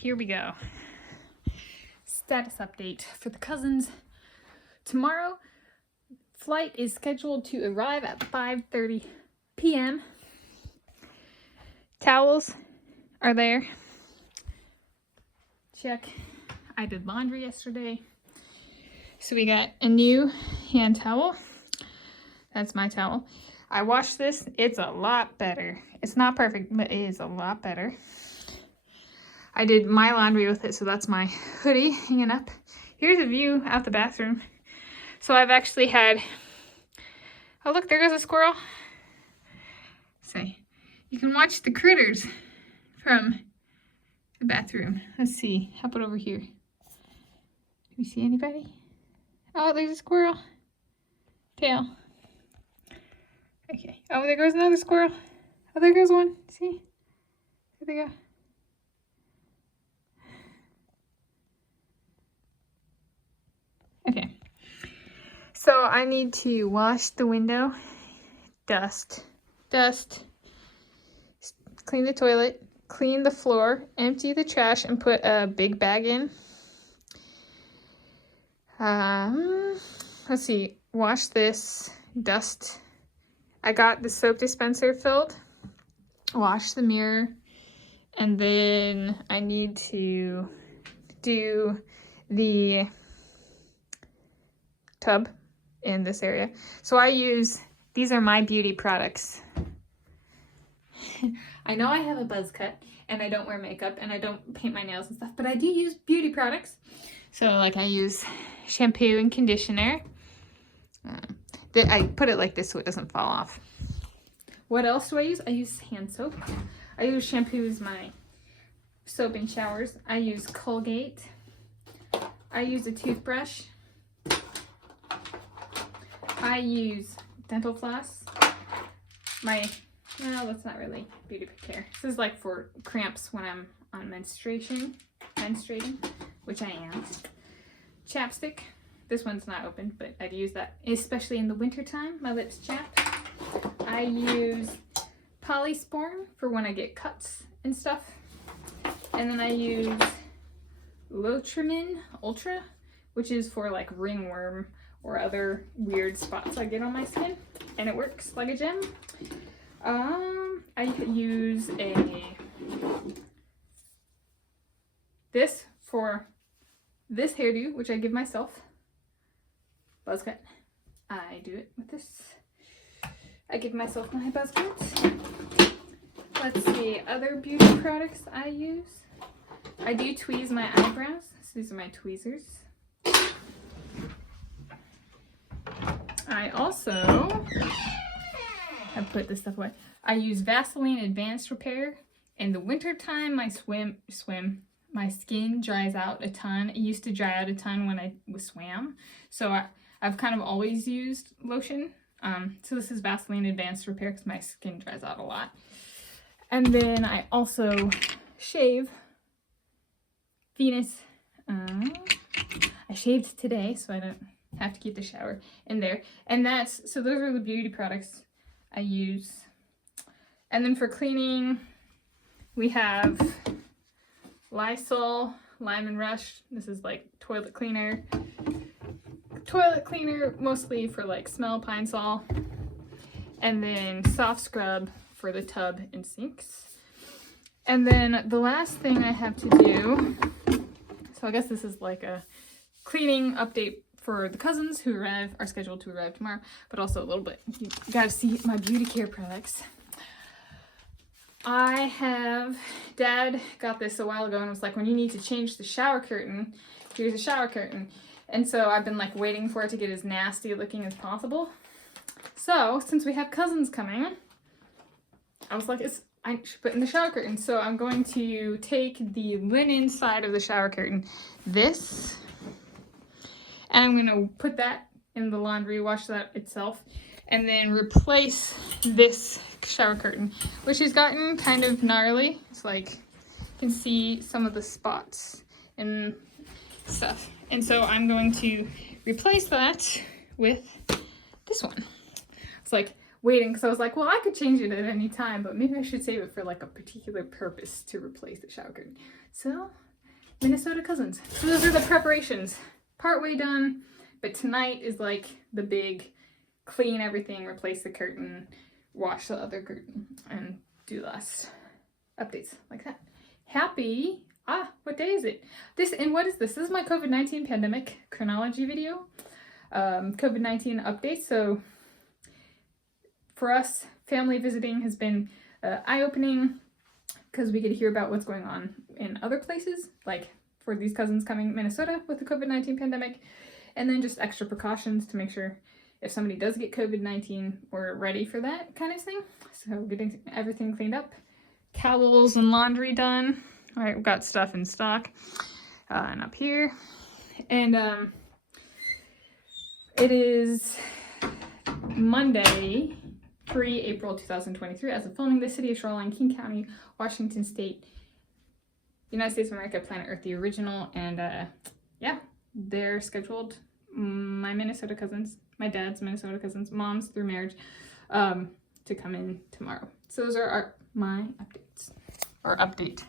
here we go. Status update for the cousins. Tomorrow, flight is scheduled to arrive at 5:30 p.m. Towels are there. Check. I did laundry yesterday. So we got a new hand towel. That's my towel. I washed this. It's a lot better. It's not perfect, but it is a lot better. I did my laundry with it, so that's my hoodie hanging up. Here's a view out the bathroom. So I've actually had, oh look, there goes a squirrel. See, you can watch the critters from the bathroom. Let's see, how about over here? Do we see anybody? Oh, there's a squirrel. Tail. Okay, oh, there goes another squirrel. Oh, there goes one, see? There they go. Okay, so I need to wash the window, dust, clean the toilet, clean the floor, empty the trash, and put a big bag in. Let's see, wash this, dust. I got the soap dispenser filled, wash the mirror, and then I need to do the tub in this area. So I use, these are my beauty products. I know I have a buzz cut and I don't wear makeup and I don't paint my nails and stuff, but I do use beauty products. So like I use shampoo and conditioner. I put it like this so it doesn't fall off. What else do I use? I use hand soap. I use shampoo as my soap in showers. I use Colgate. I use a toothbrush. I use dental floss. No, that's not really beauty care. This is like for cramps when I'm on menstruating, which I am. Chapstick. This one's not open, but I'd use that, especially in the winter time. My lips chapped. I use Polysporin for when I get cuts and stuff. And then I use Lotrimin Ultra, which is for like ringworm or other weird spots I get on my skin, and it works like a gem. I use this for this hairdo, which I give myself. Buzz cut. I do it with this. I give myself my buzz cut. Let's see, other beauty products I use. I do tweeze my eyebrows. So these are my tweezers. I also have put this stuff away. I use Vaseline Advanced Repair. In the winter time, my skin dries out a ton. It used to dry out a ton when I swam. So I've kind of always used lotion. So this is Vaseline Advanced Repair because my skin dries out a lot. And then I also shave Venus. I shaved today, so I don't have to keep the shower in there. And so those are the beauty products I use. And then for cleaning, we have Lysol, Lime and Rush. This is like toilet cleaner. Toilet cleaner mostly for like smell, Pine Sol. And then soft scrub for the tub and sinks. And then the last thing I have to do, so I guess this is like a cleaning update for the cousins who are scheduled to arrive tomorrow, but also a little bit, you gotta see my beauty care products. Dad got this a while ago and was like, when you need to change the shower curtain, here's a shower curtain. And so I've been like waiting for it to get as nasty looking as possible. So since we have cousins coming, I was like, I should put in the shower curtain. So I'm going to take the linen side of the shower curtain, this, and I'm gonna put that in the laundry, wash that itself, and then replace this shower curtain, which has gotten kind of gnarly. It's like, you can see some of the spots and stuff. And so I'm going to replace that with this one. It's like waiting, because I was like, well, I could change it at any time, but maybe I should save it for like a particular purpose to replace the shower curtain. So Minnesota cousins. So those are the preparations. Partway done, but tonight is like the big clean everything, replace the curtain, wash the other curtain, and do last updates like that. Happy, what day is it? What is this? This is my COVID-19 pandemic chronology video. COVID-19 updates. So for us, family visiting has been eye-opening because we get to hear about what's going on in other places, like for these cousins coming to Minnesota with the COVID-19 pandemic, and then just extra precautions to make sure if somebody does get COVID-19, we're ready for that kind of thing. So getting everything cleaned up, towels and laundry done. All right, we've got stuff in stock and up here. And it is Monday, 3 April 2023. As of filming, the city of Shoreline, King County, Washington State, United States of America, Planet Earth, the original. And yeah, they're scheduled, my Minnesota cousins, my dad's Minnesota cousins, mom's through marriage, to come in tomorrow. So those are my updates, or update.